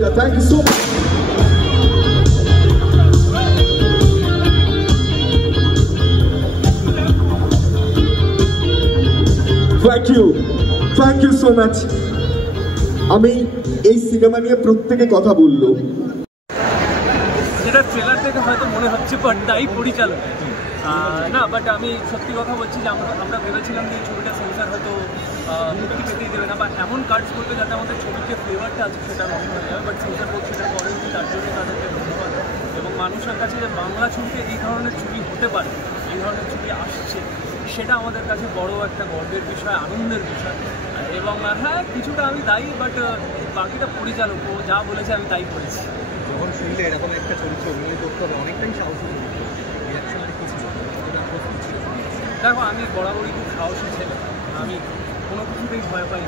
Sumita. Thank you so much. Thank you so much. আমি এই cinema নিয়ে প্রত্যেকে কথা বললো, যেটা ট্রেলার থেকে হয়তো মনে হচ্ছে বাট তাই পরিচালক না, বাট আমি সত্যি কথা বলছি যে আমরা ভেবেছিলাম যে এই ছবিটা সেন্সার হয়তো মুক্তি পেতেই দেবে না, বা এমন কাজ করবে যাতে আমাদের ছবির ফ্লেভারটা আছে সেটা রং হয়ে যাবে, বাট সেন্সার বোর্ড সেটা করেনি। তার জন্য তাদেরকে ধন্যবাদ। এবং মানুষের কাছে যে বাংলা ছবিতে এই ধরনের ছবি হতে পারে, এই ধরনের ছবি আসছে, সেটা আমাদের কাছে বড় একটা গর্বের বিষয়, আনন্দের বিষয়। এবং হ্যাঁ, কিছুটা আমি দায়ী, বাট বাকিটা পরিচালক, ও যা বলেছে আমি তাই করেছি। যখন শুনলে এরকম একটা চরিত্র অভিনয় করতে হবে, অনেকটাই সাহস। দেখো, আমি বরাবরই খুব সাহসী ছেলে, আমি কোনো কিছুতেই ভয় পাই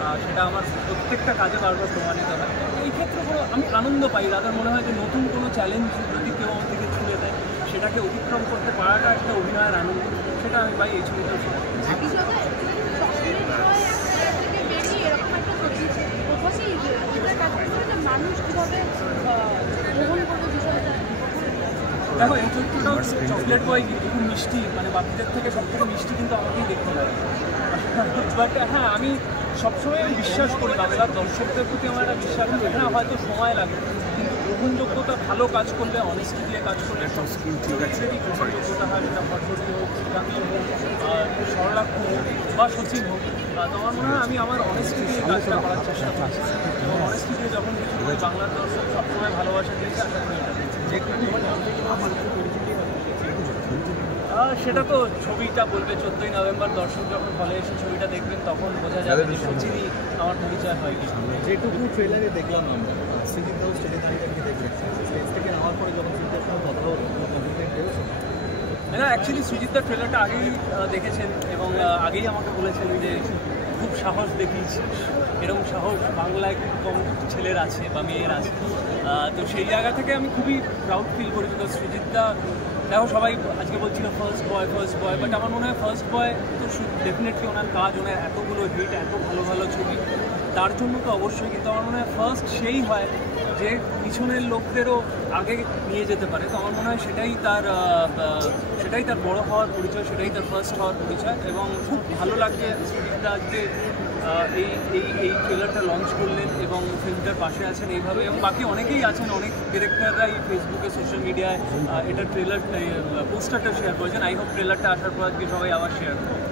না, সেটা আমার প্রত্যেকটা কাজে বারবার প্রমাণিত হয়। এই ক্ষেত্রে আমি আনন্দ পাই, তাদের মনে হয় যে নতুন কোনো চ্যালেঞ্জ যদি কেউ আমার থেকে ছুঁড়ে দেয়, সেটাকে অতিক্রম করতে পারাটা একটা অভিনয়ের আনন্দ, সেটা আমি পাই এই ছবিটা। দেখো, এই চরিত্রটাও চকলেট বয়, কিন্তু খুব মিষ্টি, মানে বাচ্চাদের থেকে সব থেকে মিষ্টি কিন্তু আমাকেই দেখতে পারে। বাট হ্যাঁ, আমি সবসময় বিশ্বাস করি বাংলার দর্শকদের প্রতি আমার একটা বিশ্বাস আছে। হ্যাঁ, হয়তো সময় লাগে, কিন্তু গ্রহণযোগ্যতা ভালো কাজ করলে, অনেস্টি দিয়ে কাজ করলে সব স্কিলসেরই গ্রহণযোগ্যতা হয়। সেটা ভট্টটি হোক, শ্রীকান্ত হোক, সরলাক্ষ হোক বা সচিন হোক, তো আমার মনে হয় আমি আমার অনেস্টি দিয়ে কাজটা করার চেষ্টা করছি। এবং অনেস্টি দিয়ে যখন বাংলার দর্শক সবসময় ভালোবাসা দিয়েছে, আশা করি সেটা তো ছবিটা বলবে। 14ই নভেম্বর দর্শক যখন হলে এসে ছবিটা দেখবেন, তখন বোঝা যাবে যে সচিনই আমার পরিচয় হয়নি। যেটুকু ট্রেলারে দেখলাম আমরা, সৃজিত দাও স্টেজে দাঁড়িয়ে দেখবেন, স্টেজ থেকে নামার পরে যখন সৃজিতের সঙ্গে কথা হলো, না, অ্যাকচুয়ালি সৃজিতদার ট্রেলারটা আগেই দেখেছেন এবং আগেই আমাকে বলেছেন যে খুব সাহস দেখিয়েছিস, এরকম সাহস বাংলায় খুব কম ছেলের আছে বা মেয়ের আছে। তো সেই জায়গা থেকে আমি খুবই প্রাউড ফিল করি, বিকজ সৃজিতদা, দেখো সবাই আজকে বলছিল ফার্স্ট বয়, বাট আমার মনে হয় ফার্স্ট বয় তো ডেফিনেটলি ওনার কাজ, ওনার এতগুলো হিট, এত ভালো ভালো ছবি, তার জন্য তো অবশ্যই। কিন্তু আমার মনে হয় ফার্স্ট সেই হয় যে পিছনের লোকদেরও আগে নিয়ে যেতে পারে। তো আমার মনে হয় সেটাই তার বড় হওয়ার পরিচয়, সেটাই তার ফার্স্ট হওয়ার পরিচয়। এবং খুব ভালো লাগছে সৃজিতদা আজকে এই ট্রেলারটা লঞ্চ করলেন এবং ফিল্মটার পাশে আছেন এইভাবে, এবং বাকি অনেকেই আছেন, অনেক ডিরেক্টররাই ফেসবুকে, সোশ্যাল মিডিয়ায় এটা ট্রেলার পোস্টারটা শেয়ার করেছেন। আই হোপ ট্রেলারটা আসার পর আজকে সবাই আবার শেয়ার করবেন।